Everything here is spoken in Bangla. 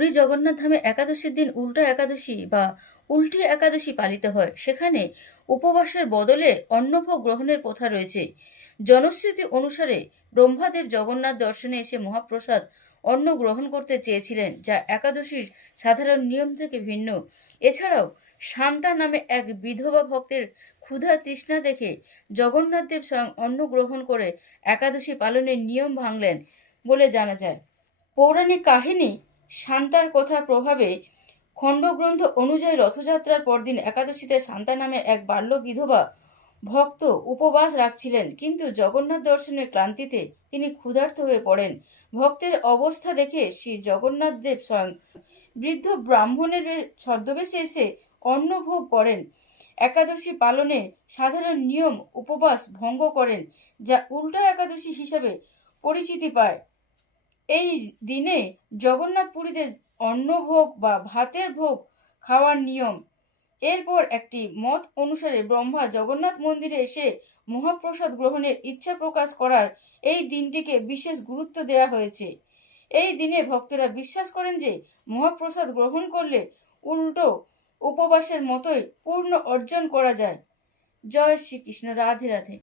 পুরী জগন্নাথ ধামে একাদশীর দিন উল্টো একাদশী বা উল্টি একাদশী পালিত হয়। সেখানে উপবাসের বদলে অন্নভোগ গ্রহণের প্রথা রয়েছে। জনশ্রুতি অনুসারে ব্রহ্মাদেব জগন্নাথ দর্শনে এসে মহাপ্রসাদ অন্ন গ্রহণ করতে চেয়েছিলেন, যা একাদশীর সাধারণ নিয়ম থেকে ভিন্ন। এছাড়াও শান্তা নামে এক বিধবা ভক্তের ক্ষুধা তৃষ্ণা দেখে জগন্নাথদেব স্বয়ং অন্ন গ্রহণ করে একাদশী পালনের নিয়ম ভাঙলেন বলে জানা যায়। পৌরাণিক কাহিনী শান্তার কথার প্রভাবে খণ্ডগ্রন্থ অনুযায়ী রথযাত্রার পরদিন একাদশীতে শান্তা নামে এক বাল্য বিধবা ভক্ত উপবাস রাখছিলেন, কিন্তু জগন্নাথ দর্শনের ক্লান্তিতে তিনি ক্ষুধার্ত হয়ে পড়েন। ভক্তের অবস্থা দেখে শ্রী জগন্নাথ দেব স্বয়ং বৃদ্ধ ব্রাহ্মণের ছদ্মবেশে এসে অন্নভোগ করেন। একাদশী পালনের সাধারণ নিয়ম উপবাস ভঙ্গ করেন, যা উল্টা একাদশী হিসাবে পরিচিতি পায়। এই দিনে জগন্নাথ পুরীতে অন্নভোগ বা ভাতের ভোগ খাওয়ার নিয়ম। এরপর একটি মত অনুসারে ব্রহ্মা জগন্নাথ মন্দিরে এসে মহাপ্রসাদ গ্রহণের ইচ্ছা প্রকাশ করার এই দিনটিকে বিশেষ গুরুত্ব দেওয়া হয়েছে। এই দিনে ভক্তরা বিশ্বাস করেন যে মহাপ্রসাদ গ্রহণ করলে উল্টো উপবাসের মতোই পূর্ণ অর্জন করা যায়। জয় শ্রীকৃষ্ণ। রাধে রাধে।